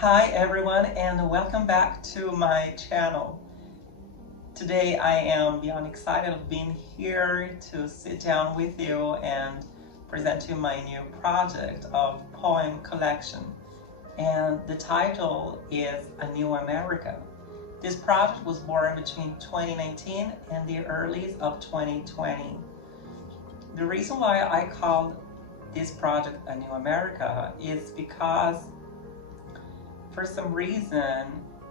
Hi everyone, and welcome back to my channel. Today I am beyond excited of being here to sit down with you and present you my new project of poem collection. And the title is A New America. This project was born between 2019 and the early of 2020. The reason why I called this project A New America is because for some reason,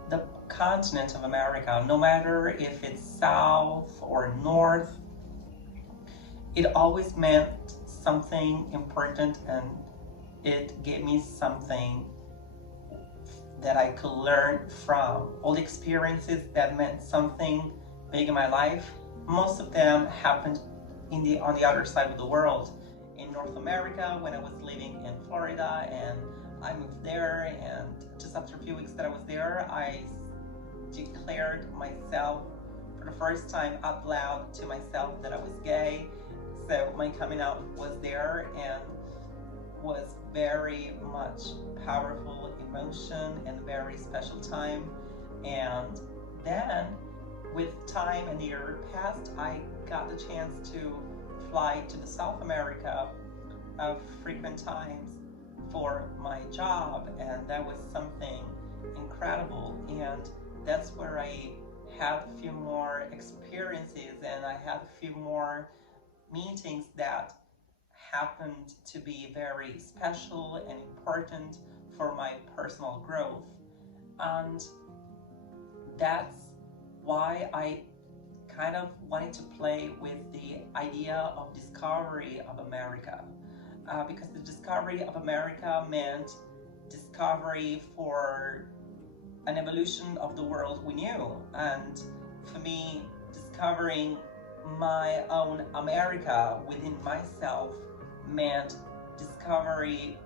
the continent of America, no matter if it's south or north, it always meant something important, and it gave me something that I could learn from. All the experiences that meant something big in my life, most of them happened on the other side of the world. In North America, when I was living in Florida, and I moved there, and just after a few weeks that I was there, I declared myself for the first time out loud to myself that I was gay. So my coming out was there and was very much powerful emotion and very special time. And then with time and the year passed, I got the chance to fly to the South America frequent times for my job, and that was something incredible. And that's where I had a few more experiences, and I had a few more meetings that happened to be very special and important for my personal growth. And that's why I kind of wanted to play with the idea of discovery of America. Because the discovery of America meant discovery for an evolution of the world we knew. And for me, discovering my own America within myself meant discovery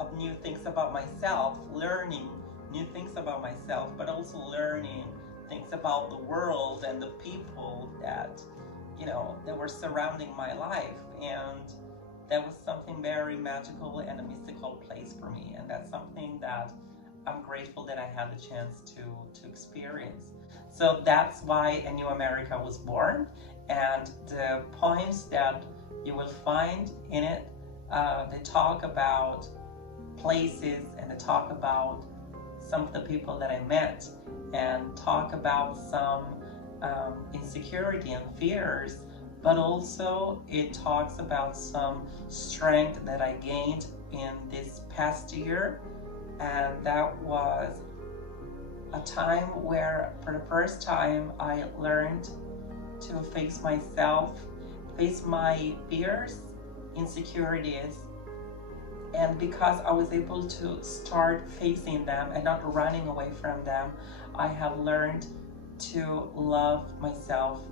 of new things about myself, learning new things about myself, but also learning things about the world and the people that, that were surrounding my life. And that was something very magical and a mystical place for me, and that's something that I'm grateful that I had the chance to experience. So that's why A New America was born, and the poems that you will find in it, they talk about places, and they talk about some of the people that I met, and talk about some insecurity and fears, but also it talks about some strength that I gained in this past year. And that was a time where for the first time I learned to face myself, face my fears, insecurities. And because I was able to start facing them and not running away from them, I have learned to love myself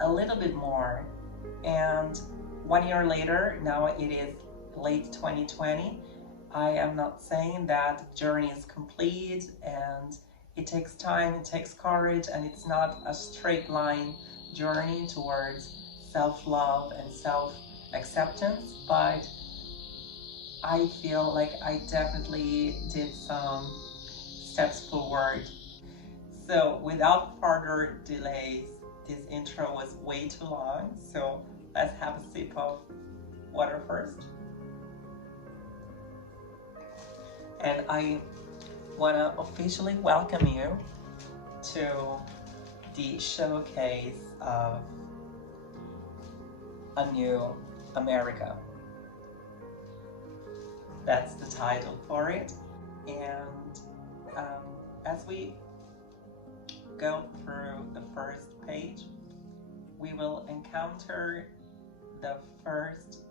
a little bit more. And 1 year later, now it is late 2020, I am not saying that the journey is complete, and it takes time, it takes courage, and it's not a straight line journey towards self-love and self-acceptance, but I feel like I definitely did some steps forward. So without further delays, this intro was way too long, so let's have a sip of water first. And I want to officially welcome you to the showcase of A New America. That's the title for it. And as we go through the first page, we will encounter the first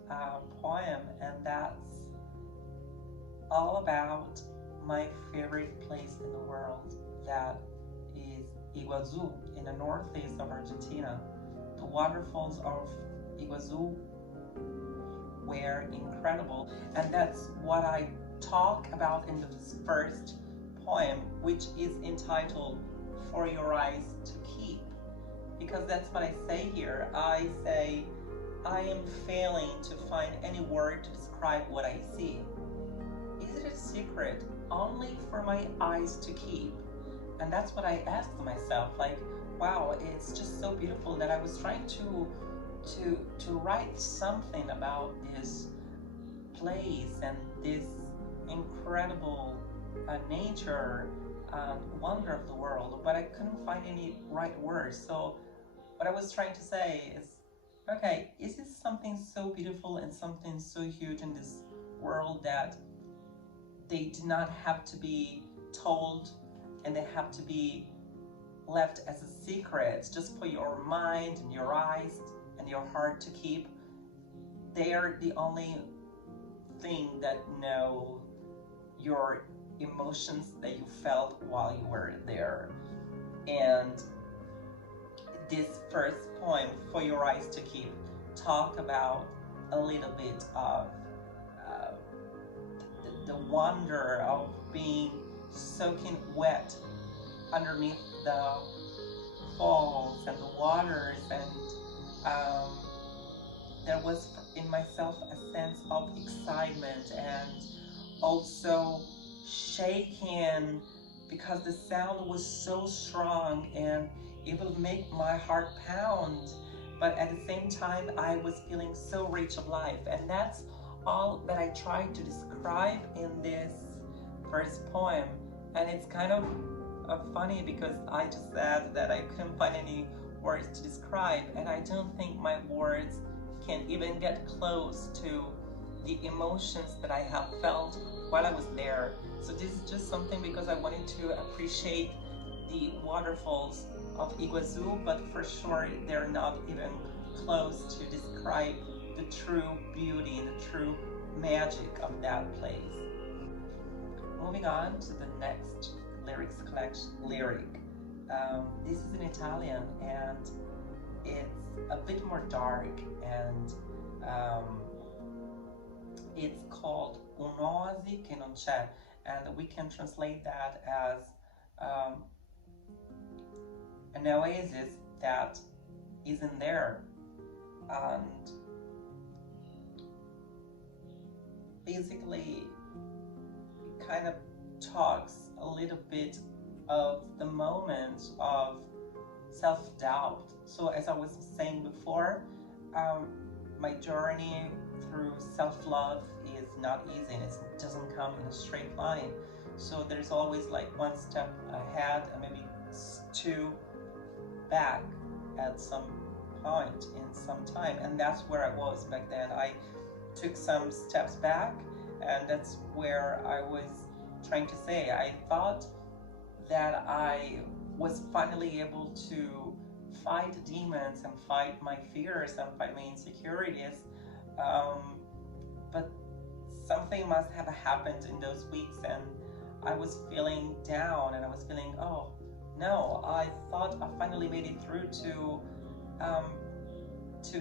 poem, and that's all about my favorite place in the world, that is Iguazu in the northeast of Argentina. The waterfalls of Iguazu were incredible, and that's what I talk about in the first poem, which is entitled For Your Eyes to Keep, because that's what I say here. I say I am failing to find any word to describe what I see. Is it a secret only for my eyes to keep. And that's what I asked myself, like, wow, it's just so beautiful that I was trying to write something about this place and this incredible nature and wonder of the world, but I couldn't find any right words. So what I was trying to say is, okay, is this something so beautiful and something so huge in this world that they do not have to be told and they have to be left as a secret just for your mind and your eyes and your heart to keep? They're the only thing that know your emotions that you felt while you were there. And this first poem, For Your Eyes to Keep, talk about a little bit of the wonder of being soaking wet underneath the falls and the waters, and there was in myself a sense of excitement and also shaking because the sound was so strong and it would make my heart pound, but at the same time I was feeling so rich of life. And that's all that I tried to describe in this first poem. And it's kind of funny because I just said that I couldn't find any words to describe, and I don't think my words can even get close to the emotions that I have felt while I was there. So this is just something because I wanted to appreciate the waterfalls of Iguazu, but for sure they're not even close to describe the true beauty and the true magic of that place. Moving on to the next lyrics collection lyric. This is in Italian and it's a bit more dark, and it's called Un'oasi che non c'è, and we can translate that as an oasis that isn't there. And basically it kind of talks a little bit of the moments of self-doubt. So as I was saying before, my journey through self-love is not easy, and it doesn't come in a straight line. So there's always like one step ahead and maybe two back at some point in some time, and that's where I was back then. I took some steps back, and that's where I was trying to say I thought that I was finally able to fight demons and fight my fears and fight my insecurities, but something must have happened in those weeks, and I was feeling down, and I was feeling, oh no, I thought I finally made it through to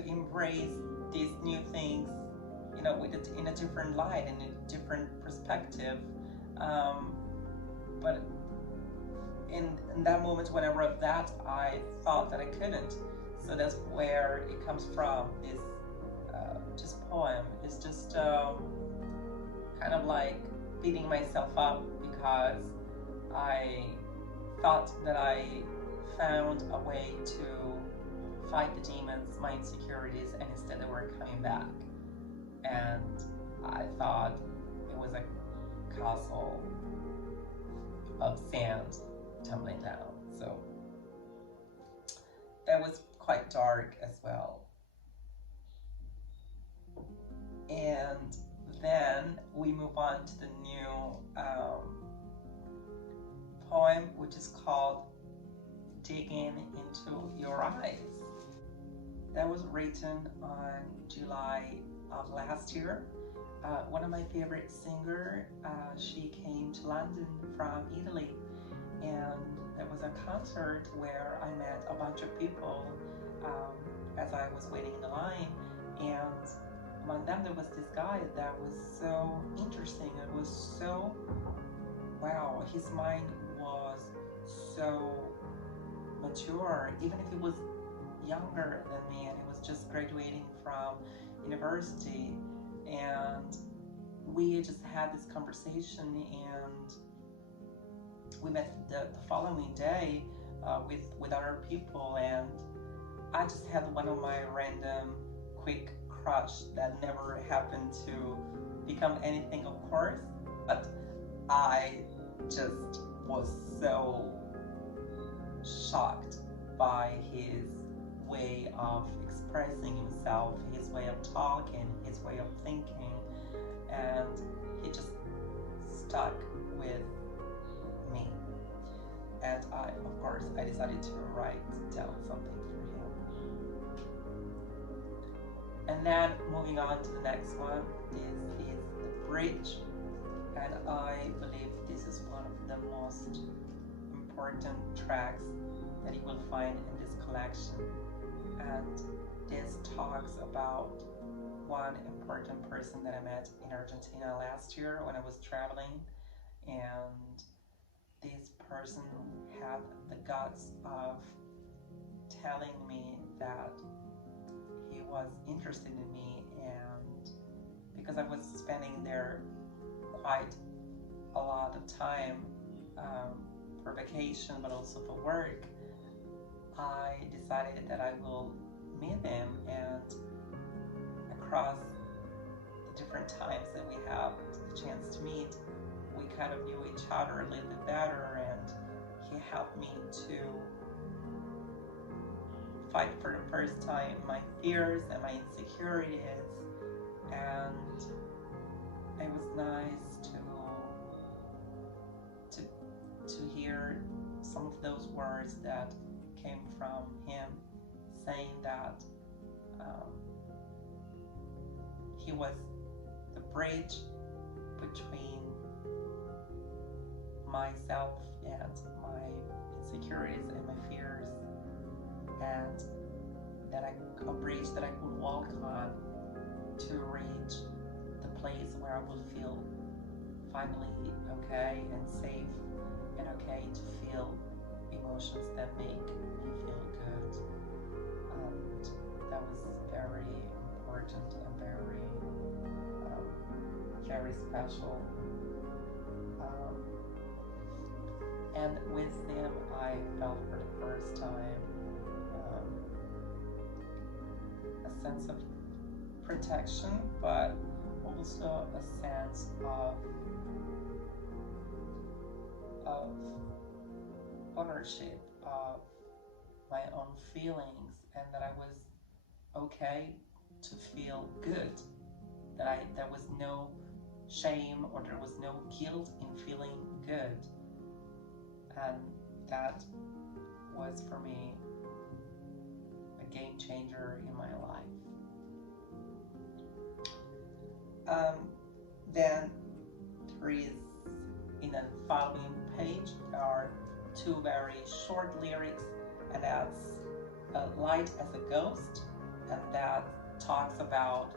embrace these new things, you know, in a different light, in a different perspective. But in that moment when I wrote that, I thought that I couldn't. So that's where it comes from. This just poem is just kind of like beating myself up because I thought that I found a way to fight the demons, my insecurities, and instead they were coming back. And I thought it was a castle of sand tumbling down. So that was quite dark as well. And then we move on to the new poem, which is called Digging Into Your Eyes. That was written on July of last year. One of my favorite singers, she came to London from Italy, and there was a concert where I met a bunch of people as I was waiting in the line, and among them there was this guy that was so interesting. It was so, wow, his mind was so mature, even if he was younger than me and he was just graduating from university. And we just had this conversation, and we met the following day with other people, and I just had one of my random quick crush that never happened to become anything, of course, but I just was so shocked by his way of expressing himself, his way of talking, his way of thinking, and he just stuck with me. And of course, I decided to write down something for him. And then moving on to the next one, this is The Bridge. And I believe this is one of the most important tracks that you will find in this collection. And this talks about one important person that I met in Argentina last year when I was traveling, and this person had the guts of telling me that he was interested in me, and because I was spending there quite a lot of time for vacation but also for work, I decided that I will meet him, and across the different times that we have the chance to meet, we kind of knew each other a little bit better, and he helped me to fight for the first time my fears and my insecurities, and it was nice to hear some of those words that came from him, saying that he was the bridge between myself and my insecurities and my fears, and that a bridge that I could walk on to reach the place where I would feel finally okay and safe and okay to feel emotions that make me feel good. And that was very important and very special. And with him, I felt for the first time a sense of protection, but also a sense of ownership of my own feelings, and that I was okay to feel good, that there was no shame or there was no guilt in feeling good. And that was for me a game changer in my life. Then there is, in the following page, there are two very short lyrics, and that's Light as a Ghost, and that talks about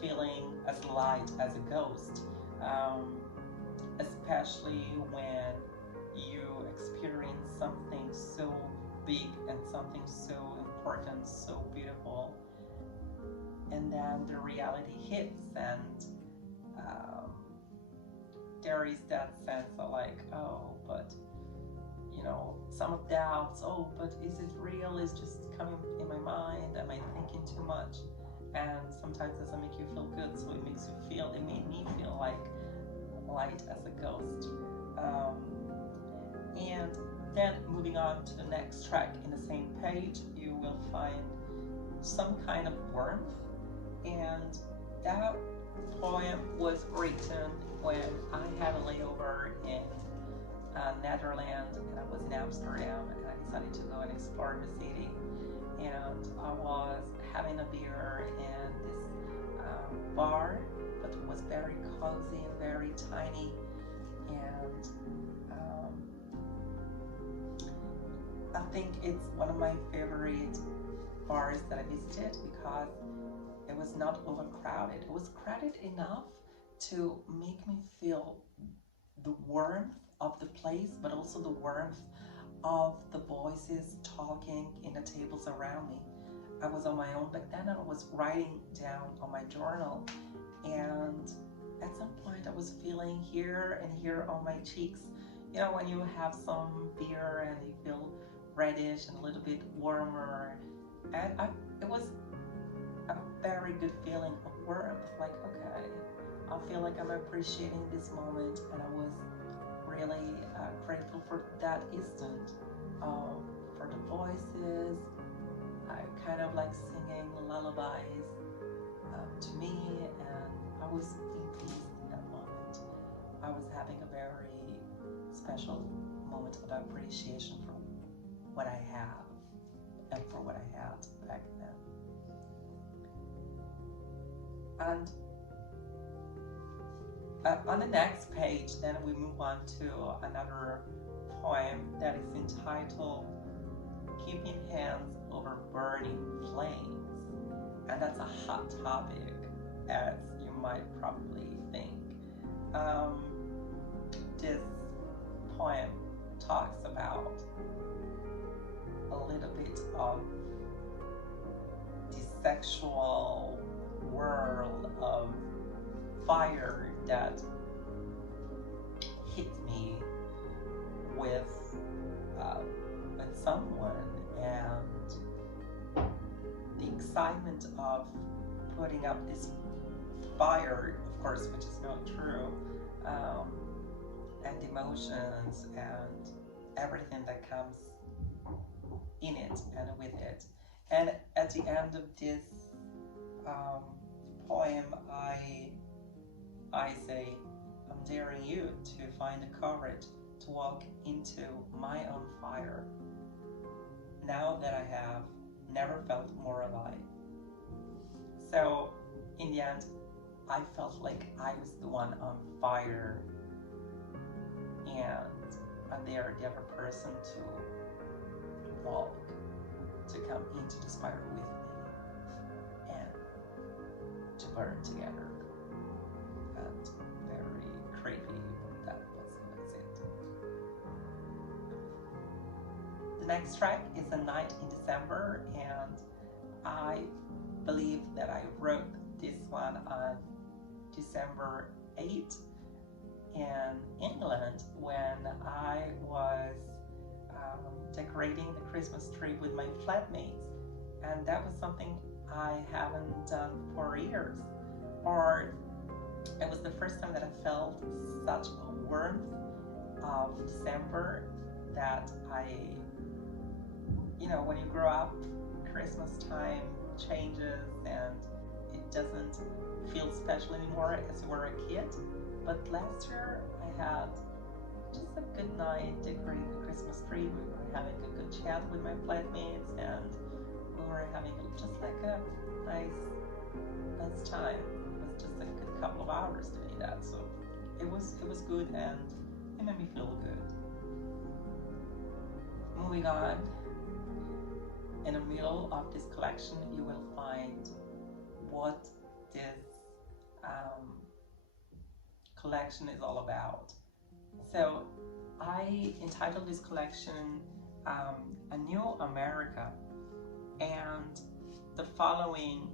feeling as light as a ghost, especially when you experience something so big and something so important, so beautiful, and then the reality hits, and there is that sense of like, oh, but some of doubts, oh, but is it real? Is just coming in my mind? Am I thinking too much? And sometimes it doesn't make you feel good, so it made me feel like light as a ghost. And then moving on to the next track in the same page, you will find Some Kind of Warmth, and that poem was written when I had a layover in Netherlands, and I was in Amsterdam, and I decided to go and explore the city, and I was having a beer in this bar, but it was very cozy and very tiny, and I think it's one of my favorite bars that I visited because it was not overcrowded. It was crowded enough to make me feel the warmth of the place, but also the warmth of the voices talking in the tables around me. I was on my own back then, and I was writing down on my journal, and at some point I was feeling here and here on my cheeks. You know, when you have some beer and you feel reddish and a little bit warmer. And it was a very good feeling of warmth. Like, okay, I feel like I'm appreciating this moment, and I was really grateful for that instant, for the voices. I kind of like singing lullabies to me, and I was in peace in that moment. I was having a very special moment of appreciation for what I have and for what I had back then. And on the next page, then we move on to another poem that is entitled Keeping Hands Over Burning Flames. And that's a hot topic, as you might probably think. This poem talks about a little bit of the sexual world of fire that hit me with someone, and the excitement of putting up this fire, of course, which is not true, and emotions and everything that comes in it and with it. And at the end of this poem, I say, I'm daring you to find the courage to walk into my own fire, now that I have never felt more alive. So in the end, I felt like I was the one on fire, and they're the other person to walk, to come into this fire with me, and to burn together. And very creepy, but that's it. The next track is A Night in December, and I believe that I wrote this one on December 8th in England, when I was decorating the Christmas tree with my flatmates, and that was something I haven't done for years. Or it was the first time that I felt such a warmth of December that when you grow up, Christmas time changes and it doesn't feel special anymore as you were a kid. But last year I had just a good night decorating the Christmas tree. We were having a good chat with my flatmates, and we were having just like a nice time. It was just a good couple of hours doing that, so it was good, and it made me feel good. Moving on, in the middle of this collection, you will find what this collection is all about. So I entitled this collection A New America, and the following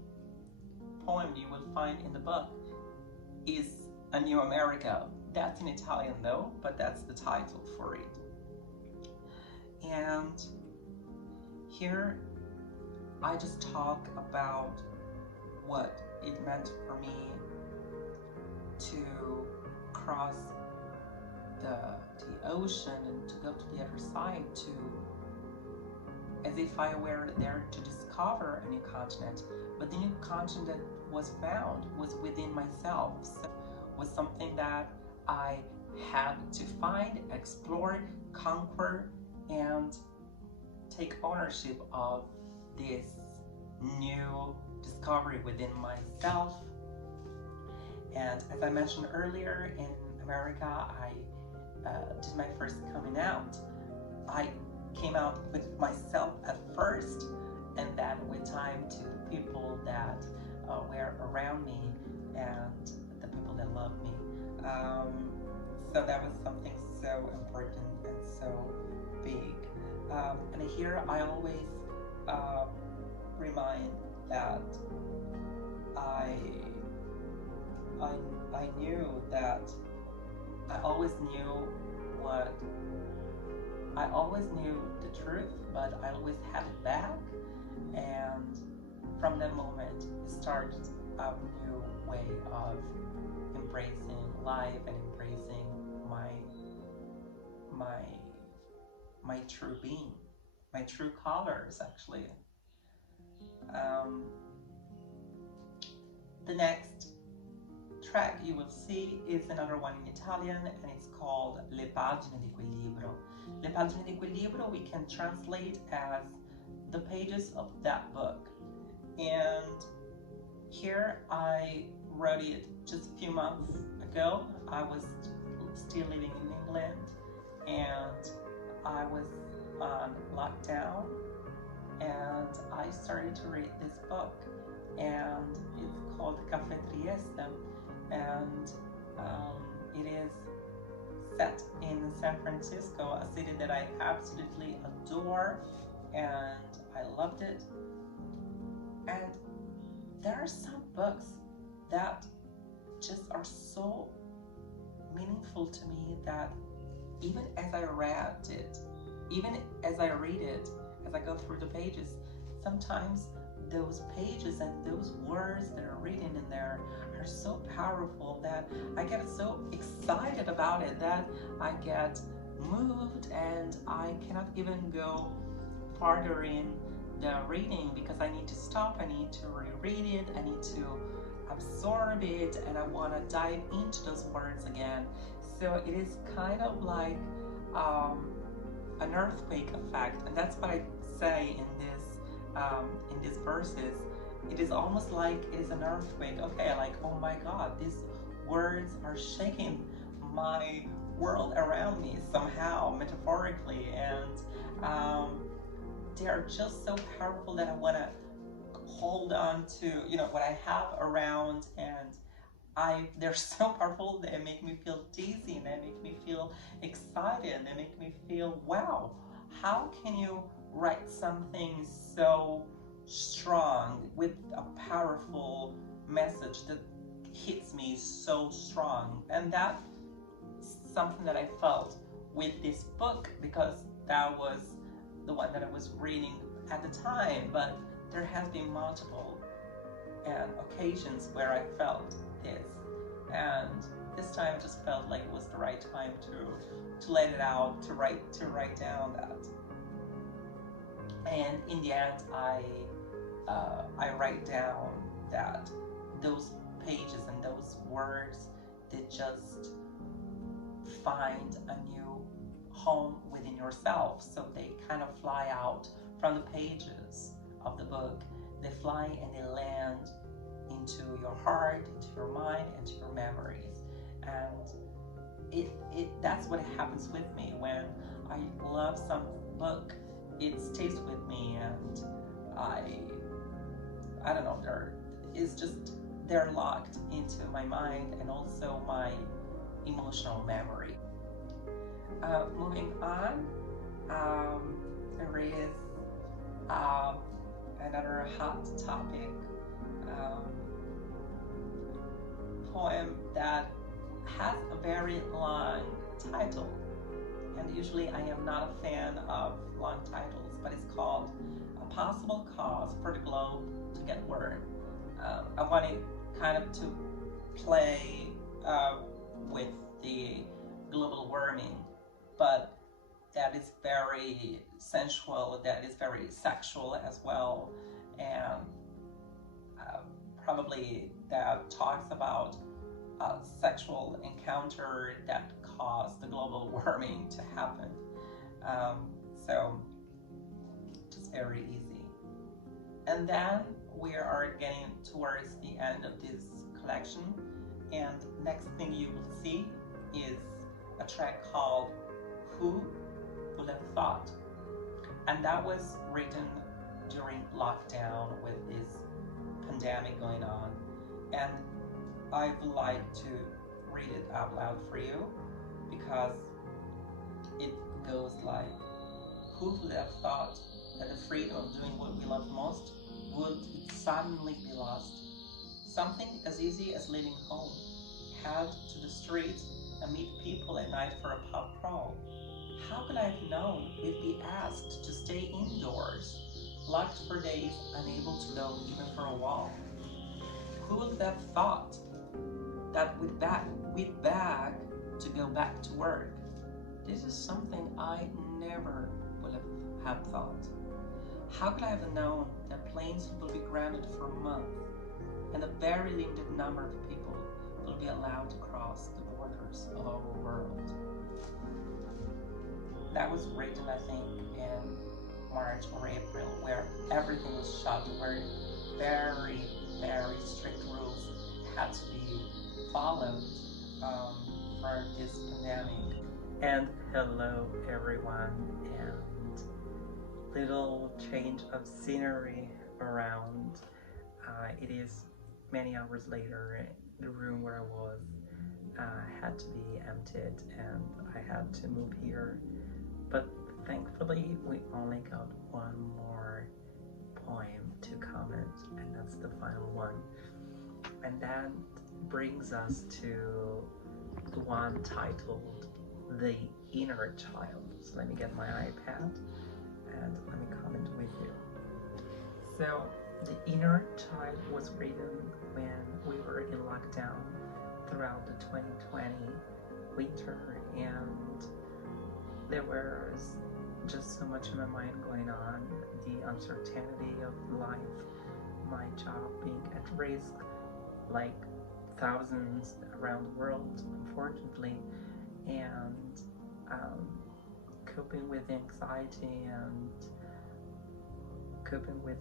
poem you will find in the book is A New America. That's in Italian though, but that's the title for it. And here I just talk about what it meant for me to cross the ocean and to go to the other side, to as if I were there to discover a new continent. But the new continent that was found was within myself. So it was something that I had to find, explore, conquer, and take ownership of this new discovery within myself. And as I mentioned earlier, in America, I did my first coming out. I came out with myself at first, and then with time to the people that were around me and the people that loved me. So that was something so important and so big. And here I always remind that I I knew that I always knew what I always knew the truth, but I always had it back. And from that moment, it started a new way of embracing life and embracing my my true being, my true colors, actually. Um, the next track you will see is another one in Italian, and it's called Le pagine di quel libro. Le pagine di quel libro we can translate as the pages of that book. And here I wrote it just a few months ago. I was still living in England, and I was on lockdown, and I started to read this book, and it's called Caffè Trieste, and it is set in San Francisco, a city that I absolutely adore, and I loved it. And there are some books that just are so meaningful to me that even as I read it, even as I read it, as I go through the pages, sometimes those pages and those words that are written in there are so powerful that I get so excited about it that I get moved, and I cannot even go farther in the reading because I need to stop, I need to reread it, I need to absorb it, and I want to dive into those words again. So it is kind of like an earthquake effect, and that's what I say in these verses. It is almost like it is an earthquake. Okay, like, oh my God, these words are shaking my world around me somehow, metaphorically, and they are just so powerful that I want to hold on to, what I have around, and they're so powerful. They make me feel dizzy, and they make me feel excited, and they make me feel, wow, how can you write something so strong with a powerful message that hits me so strong? And that's something that I felt with this book, because that was the one that I was reading at the time, but there has been multiple occasions where I felt this, and this time I just felt like it was the right time to let it out, to write down that. And in the end, I write down that those pages and those words, they just find a new home within yourself. So they kind of fly out from the pages of the book. They fly and they land into your heart, into your mind, into your memories. And that's what happens with me when I love some book. It stays with me, and I don't know, they're locked into my mind and also my emotional memory. Moving on, there is another hot topic, poem that has a very long title, and usually I am not a fan of long titles, but it's called A Possible Cause for the Globe to Get Warm. I wanted kind of to play with the global warming, but that is very sensual, that is very sexual as well, and probably that talks about a sexual encounter that caused the global warming to happen. So just very easy. And then we are getting towards the end of this collection, and next thing you will see is a track called Who Would Have Thought? And that was written during lockdown with this pandemic going on, and I would like to read it out loud for you because it goes like, who would have thought that the freedom of doing what we love most would suddenly be lost? Something as easy as leaving home, head to the street and meet people at night for a pub crawl? How could I have known we'd be asked to stay indoors, locked for days, unable to go even for a walk? Who would have thought that we'd beg to go back to work? This is something I never would have thought. How could I have known that planes will be grounded for a month and a very limited number of people will be allowed to cross the borders of our world? That was written, I think, in March or April, where everything was shut, where very, very strict rules had to be followed for this pandemic. And hello everyone, and little change of scenery around. It is many hours later. The room where I was had to be emptied and I had to move here, but thankfully we only got one more poem to comment, and that's the final one. And that brings us to the one titled The Inner Child. So let me get my iPad and let me comment with you. So The Inner Child was written when we were in lockdown throughout the 2020 winter, and there was just so much in my mind going on. The uncertainty of life, my job being at risk, like thousands around the world, unfortunately, and coping with anxiety and coping with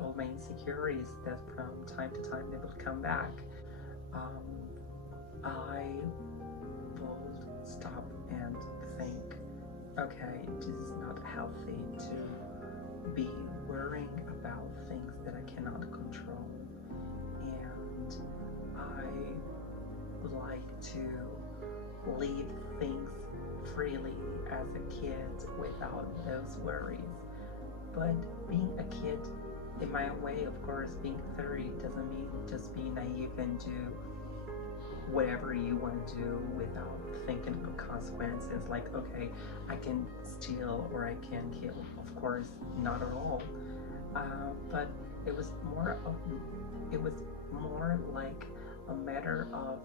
all my insecurities that from time to time they will come back. I will stop and think, okay, this is not healthy to be worrying about things that I cannot control, and I would like to leave things freely as a kid without those worries. But being a kid, in my own way, of course, being 30 doesn't mean just be naive and do whatever you want to do without thinking of consequences, like, okay, I can steal or I can kill. Of course, not at all. But it was more like a matter of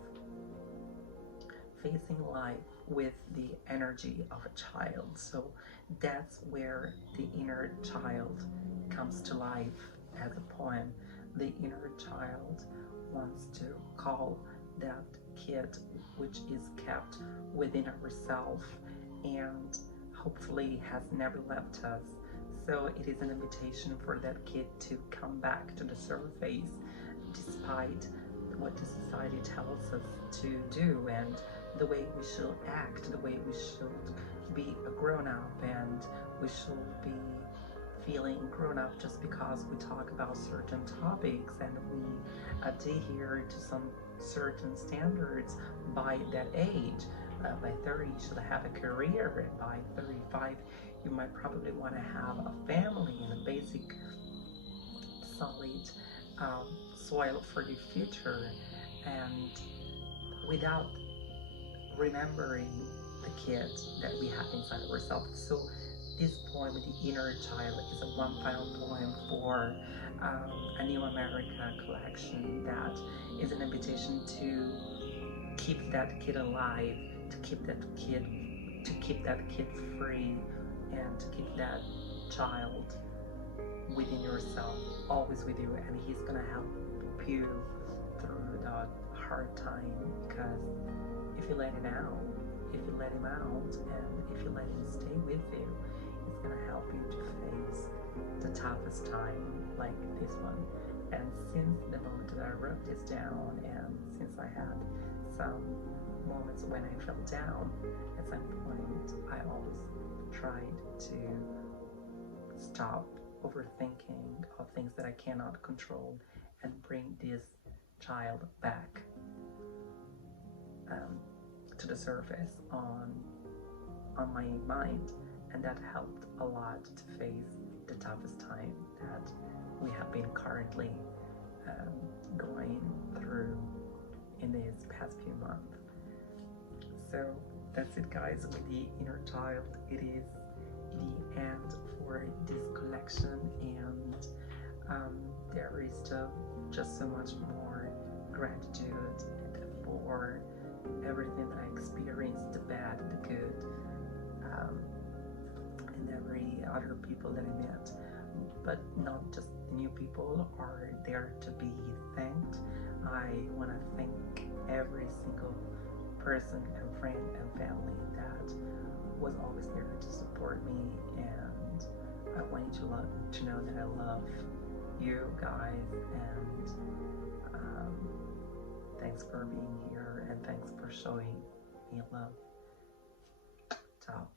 facing life with the energy of a child. So that's where the inner child comes to life as a poem. The inner child wants to call that kid which is kept within ourselves and hopefully has never left us. So it is an invitation for that kid to come back to the surface despite what the society tells us to do and the way we should act, the way we should be a grown-up, and we should be feeling grown-up just because we talk about certain topics and we adhere to some certain standards by that age. By 30 you should have a career, by 35 you might probably want to have a family and a basic solid soil for the future, and without remembering the kid that we have inside of ourselves. So this poem, The Inner Child, is a one final poem for a New America collection that is an invitation to keep that kid alive, to keep that kid free, and to keep that child within yourself, always with you, and he's gonna help you through the hard time, because if you let him out, and if you let him stay with you, it's gonna help you to face the toughest time like this one. And since the moment that I wrote this down, and since I had some moments when I fell down at some point, I always tried to stop overthinking of things that I cannot control and bring this child back to the surface on my mind, and that helped a lot to face the toughest time that we have been currently going through in these past few months. So that's it, guys, with the inner child. It is the end for this collection, and there is just so much more gratitude for everything that I experienced, the bad, the good, and every other people that I met. But not just new people are there to be thanked. I want to thank every single person and friend and family that was always there to support me, and I want you to know that I love you guys, and thanks for being here, and thanks for showing me love. Ciao.